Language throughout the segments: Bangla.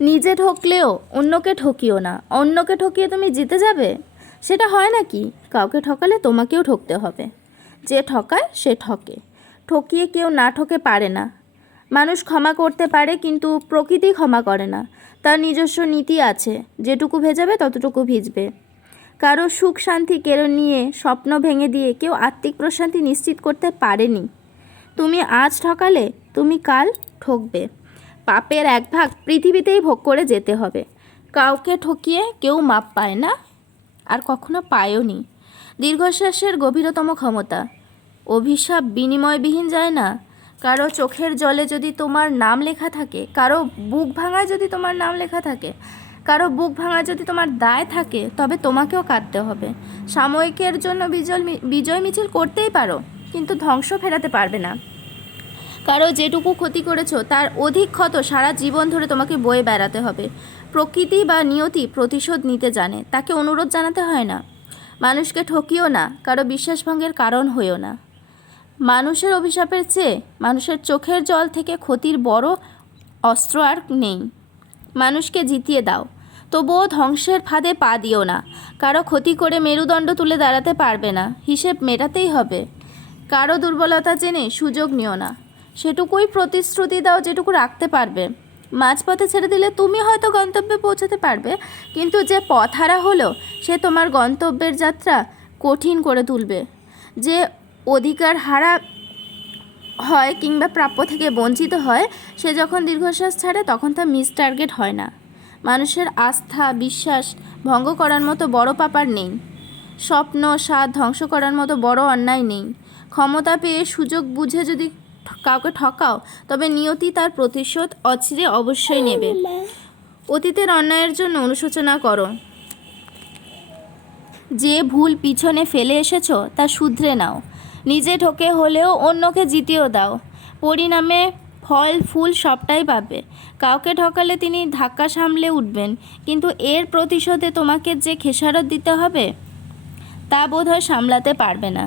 নিজে ঠকলেও অন্যকে ঠকিও না। অন্যকে ঠকিয়ে তুমি জিতে যাবে, সেটা হয় নাকি? কাউকে ঠকালে তোমাকেও ঠকতে হবে। যে ঠকায় সে ঠকে, ঠকিয়ে কেউ না ঠকে পারে না। মানুষ ক্ষমা করতে পারে, কিন্তু প্রকৃতি ক্ষমা করে না। তার নিজস্ব নীতি আছে, যেটুকু ভেজাবে ততটুকু ভিজবে। কারো সুখ শান্তি কেড়ে নিয়ে স্বপ্ন ভেঙে দিয়ে কেউ আত্মিক প্রশান্তি নিশ্চিত করতে পারেনি। তুমি আজ ঠকালে তুমি কাল ঠকবে। পাপের এক ভাগ পৃথিবীতেই ভোগ করে যেতে হবে। কাউকে ঠকিয়ে কেউ মাপ পায় না, আর কখনো পায়ও নি। দীর্ঘশ্বাসের গভীরতম ক্ষমতা। অভিশাপ বিনিময়বিহীন যায় না। কারো চোখের জলে যদি তোমার নাম লেখা থাকে, কারো বুক ভাঙায় যদি তোমার নাম লেখা থাকে, কারো বুক ভাঙায় যদি তোমার দায় থাকে, তবে তোমাকেও কাঁদতে হবে। সাময়িকের জন্য বিজয় মিছিল করতেই পারো, কিন্তু ধ্বংস ফেরাতে পারবে না। কারো যেটুকু ক্ষতি করেছো তার অধিক ক্ষত সারা জীবন ধরে তোমাকে বয়ে বেড়াতে হবে। প্রকৃতি বা নিয়তি প্রতিশোধ নিতে জানে, তাকে অনুরোধ জানাতে হয় না। মানুষকে ঠকিও না, কারো বিশ্বাসভঙ্গের কারণ হইও না। মানুষের অভিশাপের চেয়ে মানুষের চোখের জল থেকে ক্ষতির বড় অস্ত্র আর নেই। মানুষকে জিতিয়ে দাও, তবুও ধ্বংসের ফাঁদে পা দিও না। কারো ক্ষতি করে মেরুদণ্ড তুলে দাঁড়াতে পারবে না, হিসেব মেটাতেই হবে। কারো দুর্বলতা জেনে সুযোগ নিও না। সেটুকুই প্রতিশ্রুতি দাও যেটুকু রাখতে পারবে। মাঝপথে ছেড়ে দিলে তুমি হয়তো গন্তব্যে পৌঁছাতে পারবে, কিন্তু যে পথহারা হলো সে তোমার গন্তব্যের যাত্রা কঠিন করে তুলবে। যে অধিকার হারা হয় কিংবা প্রাপ্য থেকে বঞ্চিত হয়, সে যখন দীর্ঘশ্বাস ছাড়ে তখন তা মিস টার্গেট হয় না। মানুষের আস্থা বিশ্বাস ভঙ্গ করার মতো বড় পাপ আর নেই। স্বপ্ন স্বাদ ধ্বংস করার মতো বড় অন্যায় নেই। ক্ষমতা পেয়ে সুযোগ বুঝে যদি কাউকে ঠকাও, তবে নিয়তি তার প্রতিশোধ অচিরে অবশ্যই নেবে। অতীতের অন্যায়ের জন্য অনুশোচনা করো। যে ভুল পিছনে ফেলে এসেছো তা শুধরে নাও। নিজে ঠকে হলেও অন্যকে জিতিয়েও দাও। পরিণামে ফল ফুল সবটাই পাবে। কাউকে ঠকালে তিনি ধাক্কা সামলে উঠবেন, কিন্তু এর প্রতিশোধে তোমাকে যে খেসারত দিতে হবে তা বোধহয় সামলাতে পারবে না।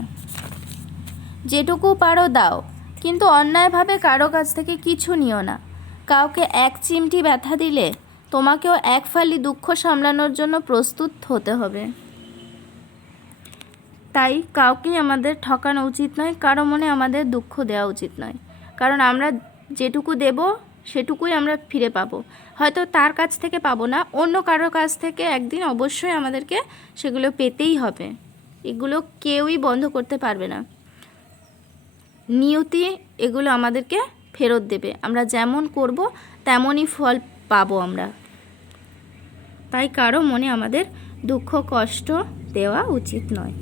যেটুকু পারো দাও, কিন্তু অন্যায়ভাবে কারো কাছ থেকে কিছু নিও না। কাউকে এক চিমটি ব্যথা দিলে তোমাকেও এক ফালি দুঃখ সামলানোর জন্য প্রস্তুত হতে হবে। তাই কাউকেই আমাদের ঠকানো উচিত নয়, কারো মনে আমাদের দুঃখ দেওয়া উচিত নয়। কারণ আমরা যেটুকু দেব সেটুকুই আমরা ফিরে পাবো। হয়তো তার কাছ থেকে পাবো না, অন্য কারোর কাছ থেকে একদিন অবশ্যই আমাদেরকে সেগুলো পেতেই হবে। এগুলো কেউই বন্ধ করতে পারবে না। নিয়তি এগুলো আমাদেরকে ফেরত দেবে। আমরা যেমন করব তেমনই ফল পাবো আমরা। তাই কারো মনে আমাদের দুঃখ কষ্ট দেওয়া উচিত নয়।